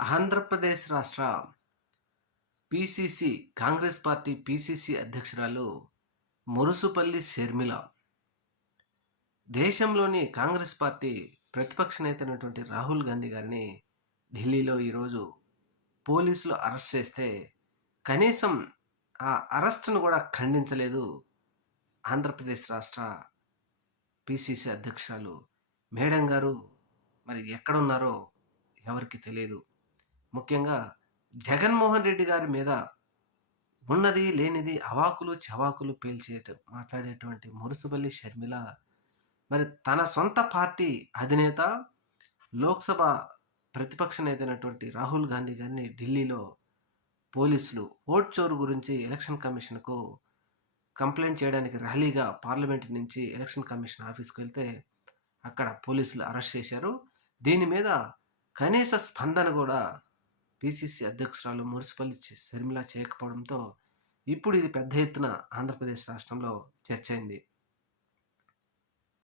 ఆంధ్రప్రదేశ్ రాష్ట్ర PCC Congress party PCC అధ్యక్షురాలు మురుసుపల్లి షర్మిల దేశంలోని కాంగ్రెస్ పార్టీ ప్రతిపక్ష నేత అయినటువంటి రాహుల్ గాంధీ గారిని ఢిల్లీలో ఈరోజు పోలీసులు అరెస్ట్ చేస్తే కనీసం ఆ అరెస్టును కూడా ఖండించలేదు ఆంధ్రప్రదేశ్ రాష్ట్ర పీసీసీ అధ్యక్షురాలు మేడం గారు. మరి ఎక్కడున్నారో ఎవరికి తెలియదు. ముఖ్యంగా జగన్మోహన్ రెడ్డి గారి మీద ఉన్నది లేనిది అవాకులు చవాకులు మాట్లాడేటువంటి మురుసుపల్లి షర్మిల మరి తన సొంత పార్టీ అధినేత, లోక్సభ ప్రతిపక్ష నేత అయినటువంటి రాహుల్ గాంధీ గారిని ఢిల్లీలో పోలీసులు ఓట్ చోరు గురించి ఎలక్షన్ కమిషన్కు కంప్లైంట్ చేయడానికి ర్యాలీగా పార్లమెంట్ నుంచి ఎలక్షన్ కమిషన్ ఆఫీస్కి వెళ్తే అక్కడ పోలీసులు అరెస్ట్ చేశారు. దీని మీద కనీస స్పందన కూడా పీసీసీ అధ్యక్షురాలు మురుసుపల్లి షర్మిల చేయకపోవడంతో ఇప్పుడు ఇది పెద్ద ఎత్తున ఆంధ్రప్రదేశ్ రాష్ట్రంలో చర్చ అయింది.